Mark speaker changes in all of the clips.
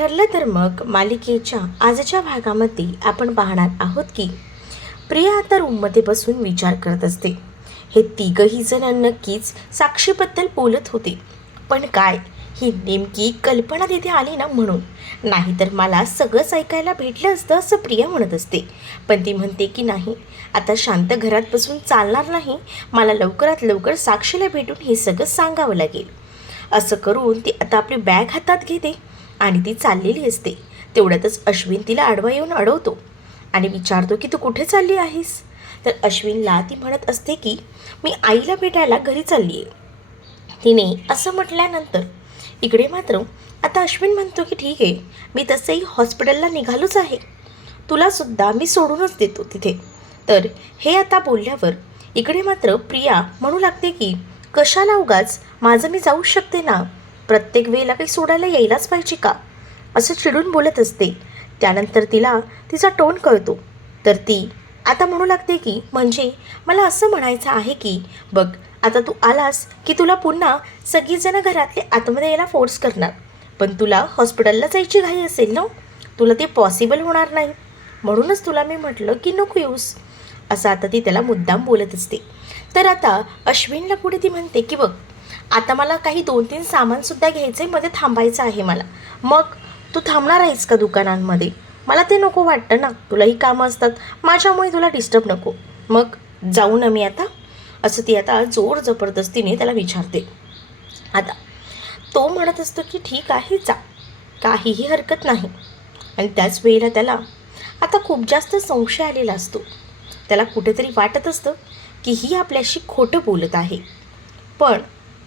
Speaker 1: ठरलं तर मग मालिकेच्या आजच्या भागामध्ये आपण पाहणार आहोत की प्रिया आता रूममध्ये बसून विचार करत असते. हे तिघही जण नक्कीच साक्षीबद्दल बोलत होते. पण काय ही नेमकी कल्पना तिथे आली ना म्हणून? नाहीतर मला सगळंच ऐकायला भेटलं असतं असं प्रिया म्हणत असते. पण ती म्हणते की नाही आता शांत घरात बसून चालणार नाही मला लवकरात लवकर साक्षीला भेटून हे सगळं सांगावं लागेल. असं करून ती आता आपली बॅग हातात घेते. आणि ती चाललेली असते. तेवढ्यातच अश्विन तिला आडवा येऊन अडवतो आणि विचारतो की तू कुठे चालली आहेस? तर अश्विनला ती म्हणत असते की मी आईला भेटायला घरी चालली आहे तिने असं म्हटल्यानंतर इकडे मात्र आता अश्विन म्हणतो की ठीक आहे मी तसंही हॉस्पिटलला निघालोच आहे. तुलासुद्धा मी सोडूनच देतो तिथे. तर हे आता बोलल्यावर इकडे मात्र प्रिया म्हणू लागते की कशाला उगाच? माझं मी जाऊ शकते ना? प्रत्येक वेळेला काही सोडायला यायलाच पाहिजे का? असं चिडून बोलत असते. त्यानंतर तिला तिचा टोन कळतो. तर ती आता म्हणू लागते की म्हणजे मला असं म्हणायचं आहे की बघ आता तू आलास की तुला पुन्हा सगळीजणं घरातले आतमध्ये यायला फोर्स करणार. पण तुला हॉस्पिटलला जायची घाई असेल ना? तुला ते पॉसिबल होणार नाही. म्हणूनच तुला मी म्हटलं की नको येऊस. असं आता ती त्याला मुद्दाम बोलत असते. तर आता अश्विनला पुढे ती म्हणते की बघ आता मला काही दोन तीन सामानसुद्धा घ्यायचं आहे मध्ये थांबायचं आहे मला. मग तू थांबणार आहेस का दुकानांमध्ये? मला ते नको वाटतं ना. तुलाही कामं असतात. माझ्यामुळे तुला डिस्टर्ब नको. मग जाऊ ना मी आता. असं ती आता जोर जबरदस्तीने त्याला विचारते. आता तो म्हणत असतो की ठीक आहे जा. काहीही हरकत नाही. आणि त्याच वेळेला त्याला आता खूप जास्त संशय आलेला असतो. त्याला कुठेतरी वाटत असतं की ही आपल्याशी खोटं बोलत आहे. पण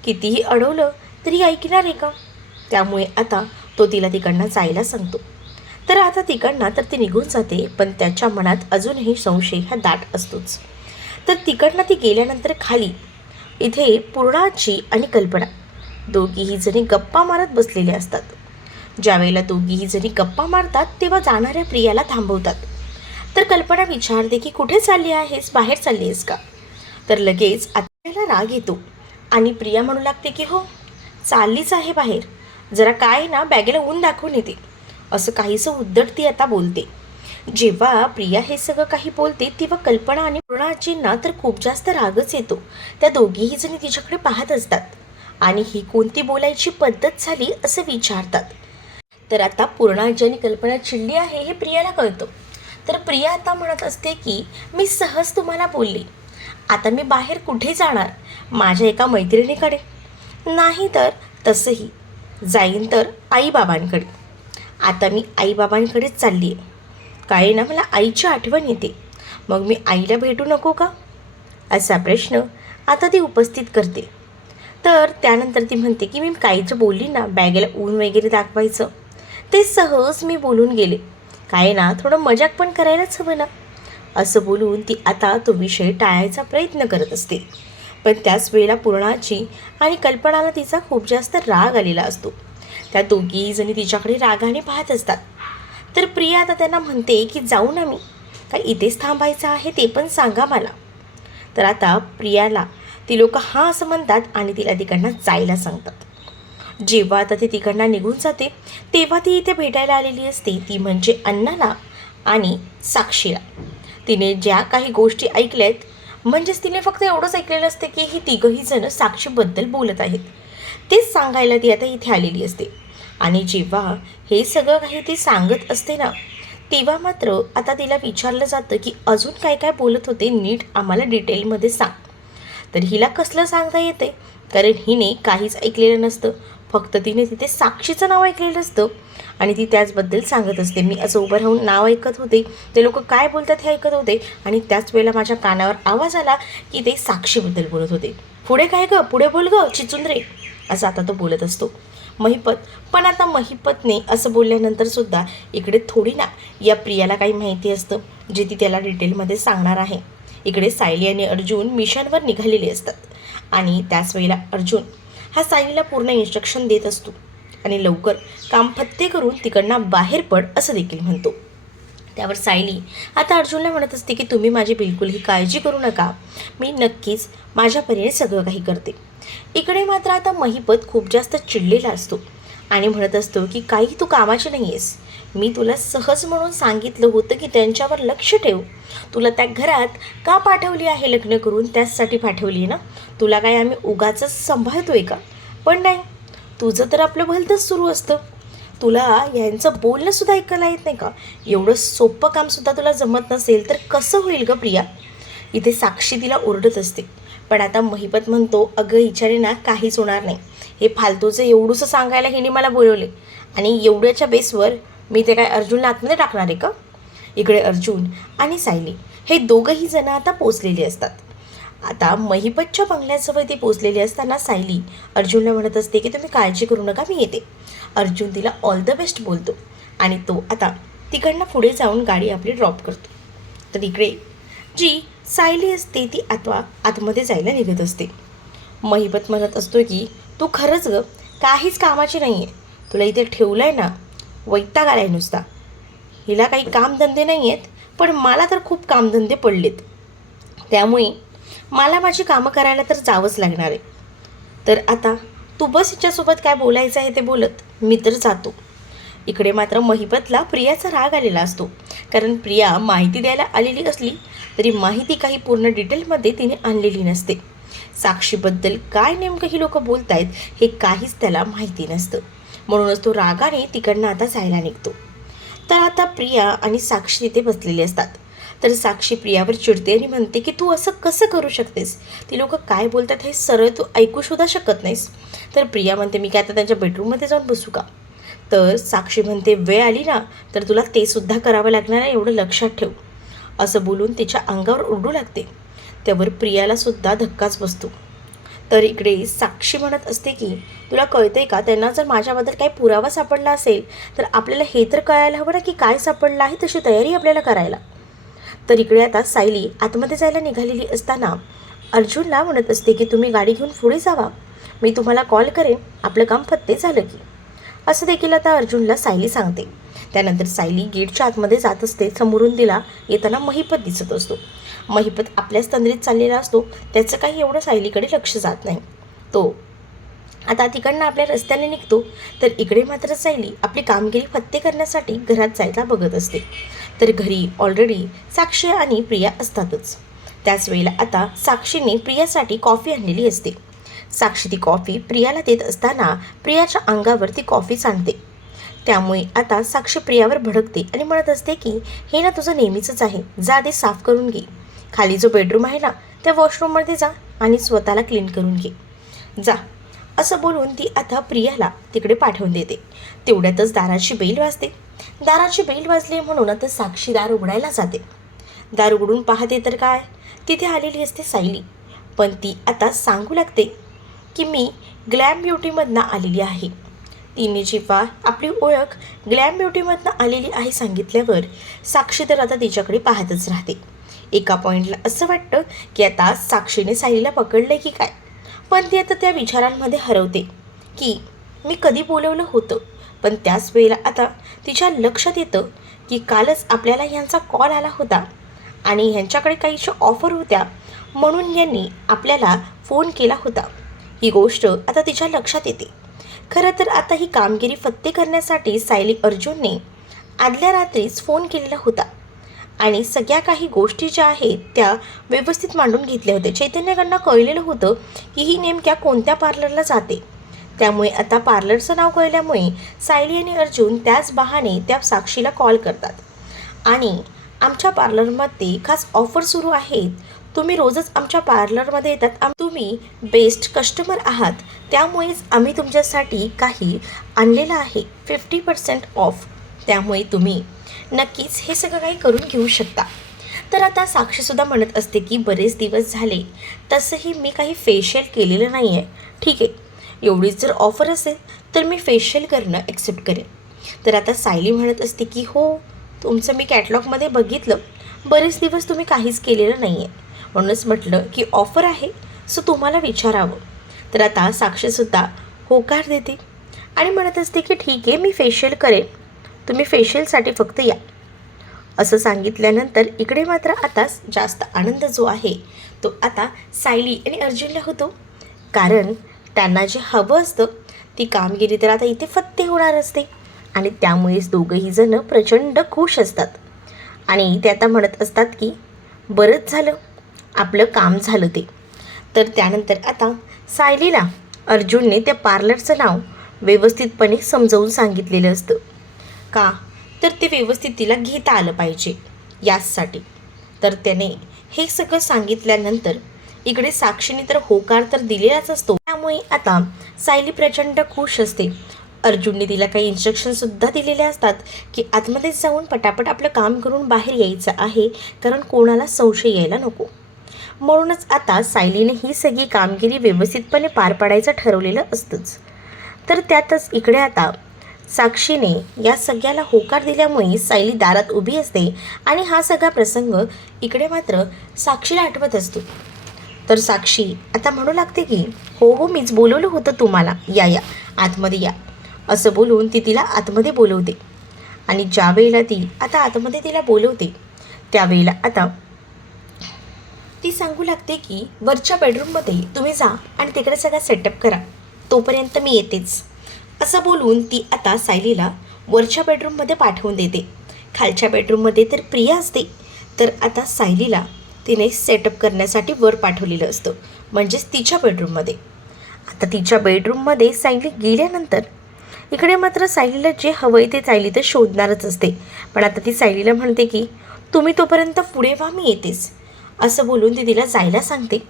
Speaker 1: कितीही अडवलं तरी ऐकणार आहे का? त्यामुळे आता तो तिला तिकडनं जायला सांगतो. तर आता तिकडनं तर ती निघून जाते पण त्याच्या मनात अजूनही संशय हा दाट असतोच. तर तिकडनं ती गेल्यानंतर खाली इथे पूर्णाची आणि कल्पना. दोघीही जणी गप्पा मारत बसलेले असतात. ज्यावेळेला दोघीही जणी गप्पा मारतात तेव्हा जाणाऱ्या प्रियाला थांबवतात. तर कल्पना विचारते की कुठे चालली आहेस? बाहेर चालली आहेस का? तर लगेच आत्याला राग येतो. आणि प्रिया म्हणू लागते की हो चाललीच आहे बाहेर. जरा काय ना बॅगेला ऊन दाखवून येते. असं काहीसं उद्धट ती आता बोलते. जेव्हा प्रिया हे सगळं काही बोलते तेव्हा कल्पना आणि पूर्णाजींना तर खूप जास्त रागच येतो. त्या दोघीही जणी तिच्याकडे पाहत असतात. आणि ही कोणती बोलायची पद्धत झाली असं विचारतात. तर आता पूर्णाजी आणि कल्पना चिडली आहे हे प्रियाला कळतं. तर प्रिया आता म्हणत असते की मी सहज तुम्हाला बोलले. आता मी बाहेर कुठे जाणार? माझ्या एका मैत्रिणीकडे. नाही तर तसंही. जाईन तर आईबाबांकडे. आता मी आईबाबांकडेच चालली आहे. काय ना मला आईची आठवण येते. मग मी आईला भेटू नको का? असा प्रश्न आता ती उपस्थित करते. तर त्यानंतर ती म्हणते की मी काहीचं बोलली ना बॅगेला ऊन वगैरे दाखवायचं. ते सहज मी बोलून गेले. काय ना थोडं मजाक पण करायलाच हवं ना. असं बोलून ती आता तो विषय टाळायचा प्रयत्न करत असते. पण त्याच वेळेला पूर्णाची आणि कल्पनाला तिचा खूप जास्त राग आलेला असतो. त्या दोघीजणी जणी तिच्याकडे रागाने पाहत असतात. तर प्रिया आता त्यांना म्हणते की जाऊ ना मी. का इथेच थांबायचं आहे ते पण सांगा मला. तर आता प्रियाला ती लोक हां असं म्हणतात आणि तिला तिकडनं जायला सांगतात. जेव्हा आता ती तिकडनं निघून जाते तेव्हा ती इथे भेटायला आलेली असते. ती म्हणजे अन्नाला आणि साक्षीला. तिने ज्या काही गोष्टी ऐकल्यात म्हणजेच तिने फक्त एवढंच ऐकलेलं असते की ही तिघही जण साक्षीबद्दल बोलत आहेत. तेच सांगायला ती आता इथे आलेली असते. आणि जेव्हा हे सगळं काही ती सांगत असते ना तेव्हा मात्र आता तिला विचारलं जातं की अजून काय काय बोलत होते नीट आम्हाला डिटेलमध्ये सांग. तर हिला कसलं सांगता येते कारण हिने काहीच ऐकलेलं नसतं. फक्त तिने तिथे साक्षीचं नाव ऐकलेलं असतं आणि ती त्याचबद्दल सांगत असते. मी असं उभं राहून नाव ऐकत होते. ते लोक काय बोलतात हे ऐकत होते आणि त्याच वेळेला माझ्या कानावर आवाज आला की ते साक्षीबद्दल बोलत होते. पुढे काय गं? पुढे बोल गं चिचुंद्रे असं आता तो बोलत असतो. महिपत. पण आता महिपतने असं बोलल्यानंतर सुद्धा इकडे थोडी ना या प्रियाला काही माहिती असतं जे ती त्याला डिटेलमध्ये सांगणार आहे. इकडे सायली आणि अर्जुन मिशनवर निघालेले असतात. आणि त्याच वेळेला अर्जुन हा सायलीला पूर्ण इन्स्ट्रक्शन देत असतो. आणि लवकर काम फत्ते करून तिकडनं बाहेर पड असं देखील म्हणतो. त्यावर सायली आता अर्जुनला म्हणत असते की तुम्ही माझी बिलकुलही काळजी करू नका. मी नक्कीच माझ्या परीने सगळं काही करते. इकडे मात्र आता महिपत खूप जास्त चिडलेला असतो आणि म्हणत असतो की काही तू कामाची नाही आहेस मी तुला सहज म्हणून सांगितलं होतं की त्यांच्यावर लक्ष ठेव. तुला त्या घरात का पाठवली आहे लग्न करून? त्याचसाठी पाठवली ना? तुला काय आम्ही उगाच सांभाळतोय का? पण नाही. तुझं तर आपलं भलतंच सुरू असतं. तुला यांचं बोलणंसुद्धा ऐकायला येत नाही का? एवढं सोपं कामसुद्धा तुला जमत नसेल तर कसं होईल ग प्रिया? इथे साक्षी तिला ओरडत असते. पण आता महिपत म्हणतो अगं हिच्याने ना काहीच होणार नाही. हे फालतूचं एवढंसं सांगायला हिने मला बोलवले. आणि एवढ्याच्या बेसवर मी ते काय अर्जुनला आतमध्ये टाकणार आहे का? इकडे अर्जुन आणि सायली हे दोघंही जण आता पोचलेले असतात. आता महिपतच्या बंगल्याजवळ ती पोचलेली असताना सायली अर्जुनला म्हणत असते की तुम्ही काळजी करू नका मी येते. अर्जुन तिला ऑल द बेस्ट बोलतो आणि तो आता तिकडनं पुढे जाऊन गाडी आपली ड्रॉप करतो. तर इकडे जी सायली असते ती अथवा आतमध्ये जायला निघत असते. महिपत म्हणत असतो की तू खरंच ग काहीच कामाची नाही आहे तुला इथे ठेवलं आहे ना वैताग आलाय नुसता. हिला काही कामधंदे नाही आहेत पण मला तर खूप कामधंदे पडलेत. त्यामुळे मला माझी कामं करायला तर जावंच लागणार आहे. तर आता तू बस हिच्यासोबत काय बोलायचं आहे ते बोलत मी तर जातो. इकडे मात्र महिपतला प्रियाचा राग आलेला असतो. कारण प्रिया माहिती द्यायला आलेली असली तरी माहिती काही पूर्ण डिटेलमध्ये तिने आणलेली नसते. साक्षीबद्दल काय नेमकं ही लोक बोलत आहेत हे काहीच त्याला माहिती नसतं. म्हणूनच तो रागाने तिकडनं आता जायला निघतो. तर आता प्रिया आणि साक्षी तिथे बसलेली असतात. तर साक्षी प्रियावर चिडते आणि म्हणते की तू असं कसं करू शकतेस? ती लोक काय बोलतात हे सरळ तू ऐकू सुद्धा शकत नाहीस. तर प्रिया म्हणते मी काय आता त्यांच्या बेडरूममध्ये जाऊन बसू का? तर साक्षी म्हणते वेळ आली ना तर तुला ते सुद्धा करावं लागणार आहे एवढं लक्षात ठेव. असं बोलून तिच्या अंगावर ओरडू लागते. त्यावर प्रियाला सुद्धा धक्काच बसतो. तर इकडे साक्षी म्हणत असते की तुला कळते का? त्यांना जर माझ्याबद्दल काही पुरावा सापडला असेल तर आपल्याला हे तर कळायला हवं ना की काय सापडलं आहे तशी तयारी आपल्याला करायला. तर इकडे आता सायली आतमध्ये जायला निघालेली असताना अर्जुनला म्हणत असते की तुम्ही गाडी घेऊन पुढे जावा. मी तुम्हाला कॉल करेन. आपलं काम फत्ते झालं की. असं देखील आता अर्जुनला सायली सांगते. त्यानंतर सायली गेटच्या आतमध्ये जात असते. समोरून तिला येताना महिपत दिसत असतो. महिपत आपल्याच तंद्रीत चाललेला असतो त्याचं काही एवढं सायलीकडे लक्ष जात नाही. तो आता तिकडनं आपल्या रस्त्याने निघतो तर इकडे मात्र सायली आपली कामगिरी फत्ते करण्यासाठी घरात जायला बघत असते. तर घरी ऑलरेडी साक्षी आणि प्रिया असतातच. त्याच वेळेला आता साक्षीने प्रियासाठी कॉफी आणलेली असते. साक्षी ती कॉफी प्रियाला देत असताना प्रियाच्या अंगावर ती कॉफी सांडते त्यामुळे आता साक्षी प्रियावर भडकते आणि म्हणत असते की हे ना तुझं नेहमीचंच आहे जा ते साफ करून घे. खाली जो बेडरूम आहे ना त्या वॉशरूममध्ये जा आणि स्वतःला क्लीन करून घे. जा. असं बोलून ती आता प्रियाला तिकडे पाठवून देते. तेवढ्यातच दाराची बेल वाजते. दाराची बेल वाजली म्हणून आता साक्षी दार उघडायला जाते. दार उघडून पाहते तर काय? तिथे आलेली असते सायली. पण ती आता सांगू लागते की मी ग्लॅम ब्युटीमधनं आलेली आहे. तिने जेव्हा आपली ओळख ग्लॅम ब्युटीमधनं आलेली आहे सांगितल्यावर साक्षी तर आता तिच्याकडे पाहतच राहते. एका पॉईंटला असं वाटतं की आता साक्षीने सायलीला पकडलं की काय? पण ती आता त्या विचारांमध्ये हरवते की मी कधी बोलवलं होतं? पण त्याच वेळेला आता तिच्या लक्षात येतं की कालच आपल्याला ह्यांचा कॉल आला होता आणि ह्यांच्याकडे काहीशा ऑफर होत्या म्हणून यांनी आपल्याला फोन केला होता. ही गोष्ट आता तिच्या लक्षात येते. खरं तर आता ही कामगिरी फत्ते करण्यासाठी सायली अर्जुनने आदल्या रात्रीच फोन केलेला होता. आणि सगळ्या काही गोष्टी ज्या आहेत त्या व्यवस्थित मांडून घेतल्या होत्या. चैतन्यकडनं कळलेलं होतं की ही नेमक्या कोणत्या पार्लरला जाते. त्यामुळे आता पार्लरचं नाव कळल्यामुळे सायली आणि अर्जुन त्याच बहाने त्या साक्षीला कॉल करतात. आणि आमच्या पार्लरमध्ये खास ऑफर सुरू आहेत. तुम्ही रोजच आमच्या पार्लरमध्ये येतात. आम तुम्ही बेस्ट कस्टमर आहात. त्यामुळेच आम्ही तुमच्यासाठी काही आणलेलं आहे. Fifty percent off. त्यामुळे तुम्ही नक्कीच हे सगळं काही करून घेऊ शकता. तर आता साक्षीसुद्धा म्हणत असते की बरेच दिवस झाले तसंही मी काही फेशियल केलेलं नाही आहे ठीक आहे एवढीच जर ऑफर असेल तर मी फेशियल करणं ॲक्सेप्ट करेन. तर आता सायली म्हणत असते की हो तुमचं मी कॅटलॉगमध्ये बघितलं. बरेच दिवस तुम्ही काहीच केलेलं नाही आहे म्हणूनच म्हटलं की ऑफर आहे सो तुम्हाला विचारावं. तर आता साक्षीसुद्धा होकार देते आणि म्हणत असते की ठीक आहे मी फेशियल करेन. तुम्ही फेशियलसाठी फक्त या. असं सांगितल्यानंतर इकडे मात्र आता जास्त आनंद जो आहे तो आता सायली आणि अर्जुनला होतो. कारण त्यांना जे हवं असतं ती कामगिरी तर आता इथे फत्ते होणार असते. आणि त्यामुळेच दोघंही जणं प्रचंड खुश असतात. आणि ते आता म्हणत असतात की बरंच झालं. आपलं काम झालं ते. तर त्यानंतर आता सायलीला अर्जुनने त्या पार्लरचं नाव व्यवस्थितपणे समजावून सांगितलेलं असतं. का? तर ते व्यवस्थित तिला घेता आलं पाहिजे. याचसाठी. तर त्याने हे सगळं सांगितल्यानंतर इकडे साक्षीने तर होकार तर दिलेलाच असतो. त्यामुळे आता सायली प्रचंड खुश असते. अर्जुनने तिला काही इन्स्ट्रक्शनसुद्धा दिलेले असतात की आतमध्ये जाऊन पटापट आपलं काम करून बाहेर यायचं आहे कारण कोणाला संशय यायला नको. म्हणूनच आता सायलीने ही सगळी कामगिरी व्यवस्थितपणे पार पाडायचं ठरवलेलं असतंच. तर त्यातच इकडे आता साक्षीने या सगळ्याला होकार दिल्यामुळे सायली दारात उभी असते आणि हा सगळा प्रसंग इकडे मात्र साक्षीला आठवत असतो. तर साक्षी आता म्हणू लागते की हो हो मीच बोलवलं होतं तुम्हाला. या या आतमध्ये या. असं बोलून ती तिला आतमध्ये बोलवते. आणि ज्या वेळेला ती आता आतमध्ये तिला बोलवते त्यावेळेला आता ती सांगू लागते की वरच्या बेडरूममध्ये तुम्ही जा आणि तिकडे सगळा सेटअप करा. तोपर्यंत मी येतेच. असं बोलून ती आता सायलीला वरच्या बेडरूममध्ये पाठवून देते. खालच्या बेडरूममध्ये तर प्रिया असते. तर आता सायलीला तिने सेटअप करण्यासाठी वर पाठवलेलं असतं. म्हणजेच तिच्या बेडरूममध्ये आता तिच्या बेडरूममध्ये सायली गेल्यानंतर इकडे मात्र सायलीला जे हवं आहे ते सायली तर शोधणारच असते. पण आता ती सायलीला म्हणते की तुम्ही तोपर्यंत पुढे व्हा मी येतेच. असं बोलून ती तिला जायला सांगते.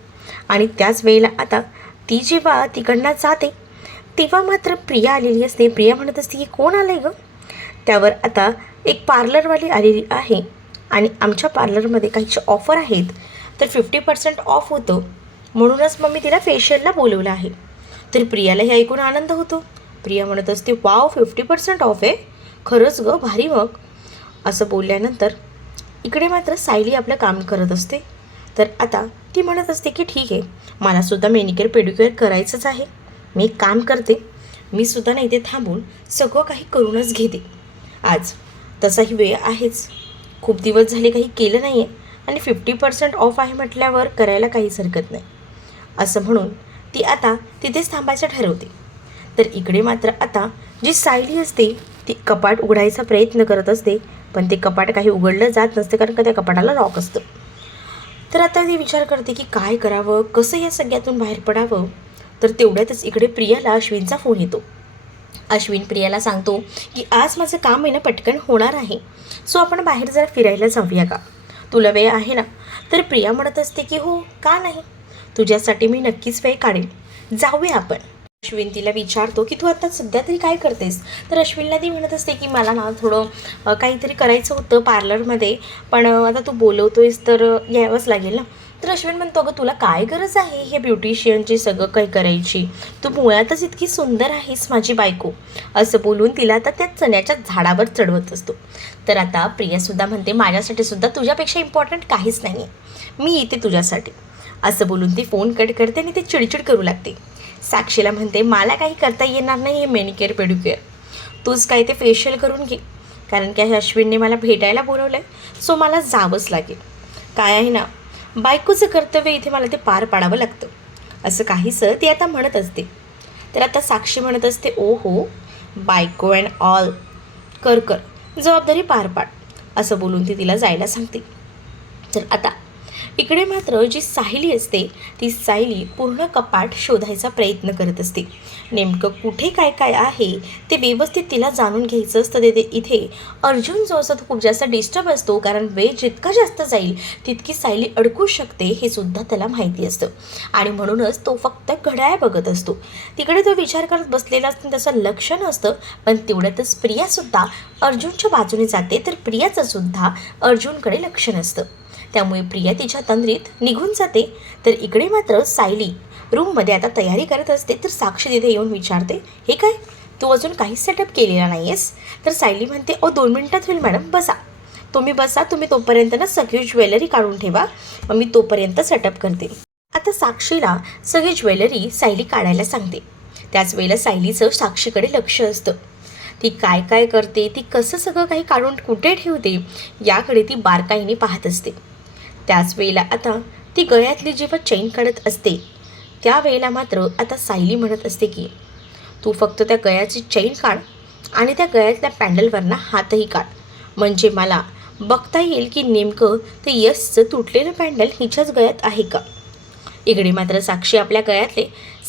Speaker 1: आणि त्याच वेळेला आता ती जेव्हा तिकडनं जाते तेव्हा मात्र प्रिया आलेली असते. प्रिया म्हणत असते की कोण आलं आहे गं? त्यावर आता एक पार्लरवाली आलेली आहे आणि आमच्या पार्लरमध्ये काहीचे ऑफर आहेत. तर फिफ्टी पर्सेंट ऑफ होतं. म्हणूनच मग मी तिला फेशियलला बोलवलं आहे. तर प्रियाला हे ऐकून आनंद होतो. प्रिया म्हणत असते वाव फिफ्टी पर्सेंट ऑफ आहे. खरंच गं भारी मग. असं बोलल्यानंतर इकडे मात्र सायली आपलं काम करत असते. तर आता ती म्हणत असते की ठीक आहे. मलासुद्धा मेनिकेअर पेडिक्युअर करायचंच आहे. मी एक काम करते. मी सुद्धा नाही ते थांबून सगळं काही करूनच घेते. आज तसाही वेळ आहेच. खूप दिवस झाले काही केलं नाही आहे आणि फिफ्टी पर्सेंट ऑफ आहे म्हटल्यावर करायला काहीच हरकत नाही. असं म्हणून ती आता तिथेच थांबायचं ठरवते. तर इकडे मात्र आता जी सायली असते ती कपाट उघडायचा प्रयत्न करत असते पण ते कपाट काही उघडलं जात नसते कारण का त्या कपाटाला लॉक असतं. तर आता ती विचार करते की काय करावं कसं या सगळ्यातून बाहेर पडावं? तर तेवढ्यातच इकडे प्रियाला अश्विनचा फोन येतो. अश्विन प्रियाला सांगतो की आज माझं काम आहे ना पटकन होणार आहे. सो आपण बाहेर जरा फिरायला जाऊया का? तुला वेळ आहे ना? तर प्रिया म्हणत असते की हो का नाही? तुझ्यासाठी मी नक्कीच वेळ काढेल जाऊया आपण. अश्विन तिला विचारतो की तू आता सध्या तरी काय करतेस? तर अश्विनला ती म्हणत असते की मला ना थोडं काहीतरी करायचं होतं पार्लरमध्ये. पण आता तू बोलवतोयस तर यावंच लागेल ना? तर अश्विन म्हणतो अगं तुला काय गरज आहे हे ब्युटिशियनची सगळं काही करायची? तू मुळातच इतकी सुंदर आहेस माझी बायको. असं बोलून तिला आता त्या चण्याच्या झाडावर चढवत असतो. तर आता प्रियासुद्धा म्हणते माझ्यासाठी सुद्धा तुझ्यापेक्षा इम्पॉर्टंट काहीच नाही आहे मी येते तुझ्यासाठी. असं बोलून ती फोन कट करते आणि ते चिडचिड करू लागते. साक्षीला म्हणते मला काही करता येणार नाही हे मेनिकेअर पेडिक्युअर तूच काय ते फेशियल करून घे. कारण की हे अश्विनने मला भेटायला बोलवलं आहे सो मला जावंच लागेल. काय आहे ना बायकोचं कर्तव्य इथे मला ते पार पाडावं लागतं. असं काहीसं ती आता म्हणत असते. तर आता साक्षी म्हणत असते ओ हो बायको अँड ऑल कर कर. जबाबदारी पार पाड. असं बोलून ती तिला जायला सांगते. तर आता इकडे मात्र जी सायली असते ती सायली पूर्ण कपाट शोधायचा प्रयत्न करत असते. नेमकं कुठे काय काय आहे ते व्यवस्थित तिला जाणून घ्यायचं असतं. ते ते इथे अर्जुन जो असतो तो खूप जास्त डिस्टर्ब असतो. कारण वेळ जितका जास्त जाईल तितकी सायली अडकू शकते हे सुद्धा त्याला माहिती असतं. आणि म्हणूनच तो फक्त घड्याळ बघत असतो. तिकडे तो विचार करत बसलेला असतो त्याचं लक्ष नसतं. पण तेवढ्यातच प्रियासुद्धा अर्जुनच्या बाजूने जाते. तर प्रियाचं सुद्धा अर्जुनकडे लक्ष नसतं. त्यामुळे प्रिया तिच्या तंद्रीत निघून जाते. तर इकडे मात्र सायली रूममध्ये आता तयारी करत असते तर साक्षी तिथे येऊन विचारते हे काय? तू अजून काहीच सेटअप केलेला नाही आहेस तर सायली म्हणते ओ दोन मिनटात होईल मॅडम बसा. तुम्ही बसा तुम्ही तोपर्यंत ना सगळी ज्वेलरी काढून ठेवा मग मी तोपर्यंत सेटअप करते. आता साक्षीला सगळी ज्वेलरी सायली काढायला सांगते. त्याच वेळेला सायलीचं साक्षीकडे लक्ष असतं. ती काय काय करते ती कसं सगळं काही काढून कुठे ठेवते याकडे ती बारकाईने पाहत असते. त्याच वेळेला आता ती गळ्यातली जेव्हा चैन काढत असते त्यावेळेला मात्र आता सायली म्हणत असते की तू फक्त त्या गळ्याची चैन काढ आणि त्या गळ्यातल्या पॅन्डलवरनं हातही काढ. म्हणजे मला बघता येईल की नेमकं ते यशचं तुटलेलं पॅन्डल हिच्याच गळ्यात आहे का? इकडे मात्र साक्षी आपल्या गळ्यातले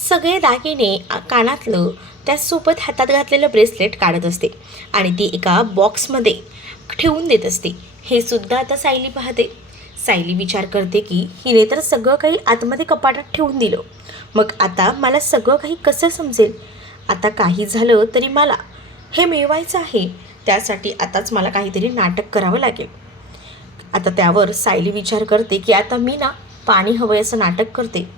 Speaker 1: सगळे दागिने कानातलं त्याचसोबत हातात घातलेलं ब्रेसलेट काढत असते आणि ती एका बॉक्समध्ये ठेवून देत असते. हे सुद्धा आता सायली पाहते. सायली विचार करते की हिने तर सगळं काही आतमध्ये कपाटात ठेवून दिलं. मग आता मला सगळं काही कसं समजेल? आता काही झालं तरी मला हे मिळवायचं आहे. त्यासाठी आताच मला काहीतरी नाटक करावं लागेल. आता त्यावर सायली विचार करते की आता मी ना पाणी हवं असं नाटक करते.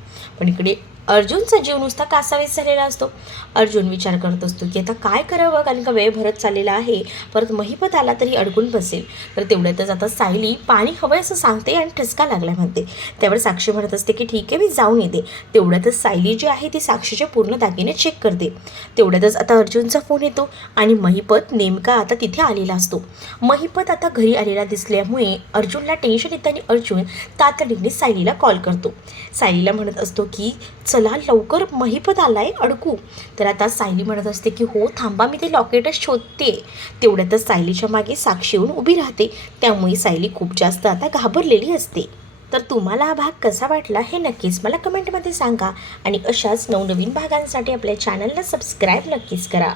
Speaker 1: पण इकडे अर्जुनचा जीव नुसता कासावीस झालेला असतो. अर्जुन विचार करत असतो की आता काय करावं? कारण का वेळ भरत चाललेला आहे. परत महिपत आला तरी अडकून बसेल. तर तेवढ्यातच आता सायली पाणी हवंय असं सांगते आणि ठसका लागला म्हणते. त्यावर साक्षी म्हणत असते की ठीक आहे मी जाऊन येते. तेवढ्यातच सायली जी आहे ती साक्षीच्या पूर्ण दागिने चेक करते. तेवढ्यातच आता अर्जुनचा फोन येतो आणि महिपत नेमका आता तिथे आलेला असतो. महिपत आता घरी आलेला दिसल्यामुळे अर्जुनला टेन्शन येतं आणि अर्जुन तातडीने सायलीला कॉल करतो. सायलीला म्हणत असतो की चला लवकर महिपत आलाय अडकू. तर आता सायली म्हणत असते की हो थांबा मी ते लॉकेटच शोधते. तेवढ्यातच सायलीच्या मागे साक्षी येऊन उभी राहते. त्यामुळे सायली खूप जास्त आता घाबरलेली असते. तर तुम्हाला हा भाग कसा वाटला हे नक्कीच मला कमेंटमध्ये सांगा. आणि अशाच नवनवीन भागांसाठी आपल्या चॅनलला सबस्क्राईब नक्कीच करा.